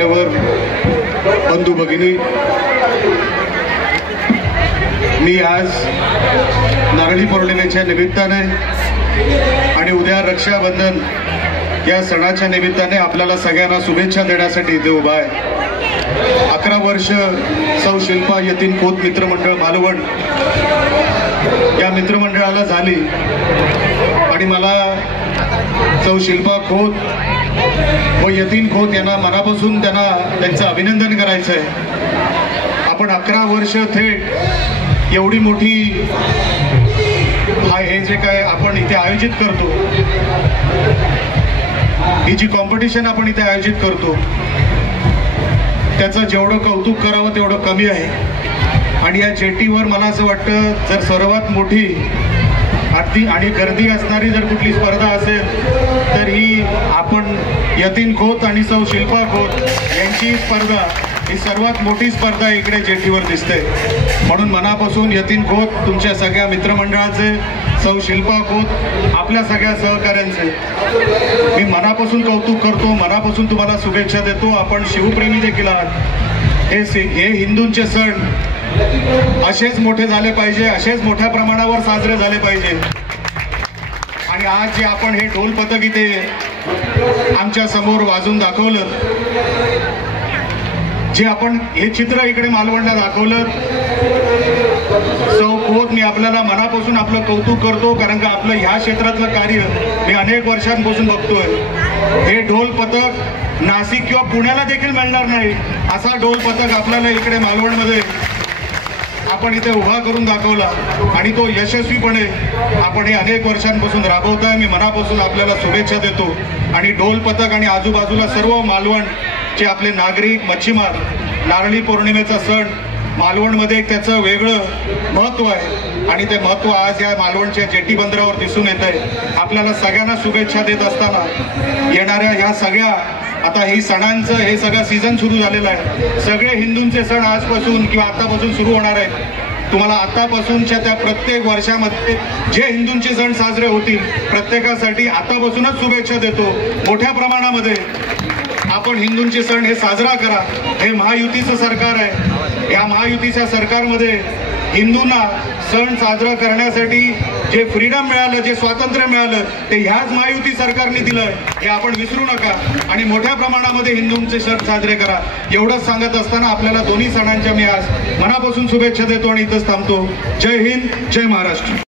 मान्यवर बंधू भगिनी, मी आज नारळी पौर्णिमेच्या निमित्ताने आणि उद्या रक्षाबंधन या सणाच्या निमित्ताने आपल्याला सगळ्यांना शुभेच्छा देण्यासाठी इथे उभा आहे। 11 वर्ष सौ शिल्पा यतीन खोत मित्रमंडळ मालवण या मित्रमंडळाला झाली आणि मला सौ शिल्पा खोत व यतीन खोत यांना मनापासून त्यांचं अभिनंदन करायचं आहे। आपण 11 वर्ष थेट एवढी मोठी हे जे काय आपण इथे आयोजित करतो, ही जी कॉम्पिटिशन आपण इथे आयोजित करतो, त्याचं जेवढं कौतुक करावं तेवढं कमी आहे। आणि या जेटीवर मला असं वाटतं जर सर्वात मोठी आरती आणि गर्दी असणारी जर कुठली स्पर्धा असेल तर ही आपण यतीन खोत आणि सौ शिल्पा खोत यांची स्पर्धा, ही सर्वात मोठी स्पर्धा इकडे जेटीवर दिसते। म्हणून मनापासून यतीन खोत तुमच्या सगळ्या मित्रमंडळाचे, सौ शिल्पा खोत आपल्या सगळ्या सहकाऱ्यांचे मी मनापासून कौतुक करतो, मनापासून तुम्हाला शुभेच्छा देतो। आपण शिवप्रेमी देखील आहात। हे हिंदूंचे सण असेच मोठे झाले पाहिजे, असेच मोठ्या प्रमाणावर साजरे झाले पाहिजे। आणि आज जे आपण हे ढोल पथक इथे आमच्या समोर वाजून दाखवलं, जे आपण हे चित्र इकडे मालवणला दाखवलं, सौ खोत मी आपल्याला मनापासून आपलं कौतुक करतो, कारण का आपलं ह्या क्षेत्रातलं कार्य मी अनेक वर्षांपासून बघतोय। हे ढोल पथक नाशिक किंवा पुण्याला देखील मिळणार नाही असा ढोल पथक आपल्याला इकडे मालवणमध्ये आपण इथे उभा करून दाखवला आणि तो यशस्वीपणे आपण हे अनेक वर्षांपासून राबवताय। मी मनापासून आपल्याला शुभेच्छा देतो। आणि ढोल पथक आणि आजूबाजूला सर्व मालवणचे आपले नागरिक, मच्छीमार, नारळी पौर्णिमेचा सण मालवणमध्ये एक त्याचं वेगळं महत्त्व आहे आणि ते महत्त्व आज या मालवणच्या जेटी बंदरावर दिसून येत आहे। आपल्याला सगळ्यांना शुभेच्छा देत असताना येणाऱ्या ह्या सगळ्या आता ही सणांचं हे सगळं सीझन सुरू झालेलं आहे। सगळे हिंदूंचे सण आजपासून किंवा आतापासून सुरू होणार आहेत। तुम्हाला आतापासूनच्या त्या प्रत्येक वर्षामध्ये जे हिंदूंचे सण साजरे होतील प्रत्येकासाठी आतापासूनच शुभेच्छा देतो। मोठ्या प्रमाणामध्ये आपण हिंदूंचे सण हे साजरा करा। हे महायुतीचं सरकार आहे। या महायुतीच्या सरकारमध्ये हिंदूंना सण साजरा करण्यासाठी जे फ्रीडम मिळालं, जे स्वातंत्र्य मिळालं, ते ह्याच महायुती सरकारने दिलं हे आपण विसरू नका आणि मोठ्या प्रमाणामध्ये हिंदूंचे सण साजरे करा। एवढंच सांगत असताना आपल्याला दोन्ही सणांच्या मी आज मनापासून शुभेच्छा देतो आणि इथंच थांबतो। जय हिंद, जय महाराष्ट्र।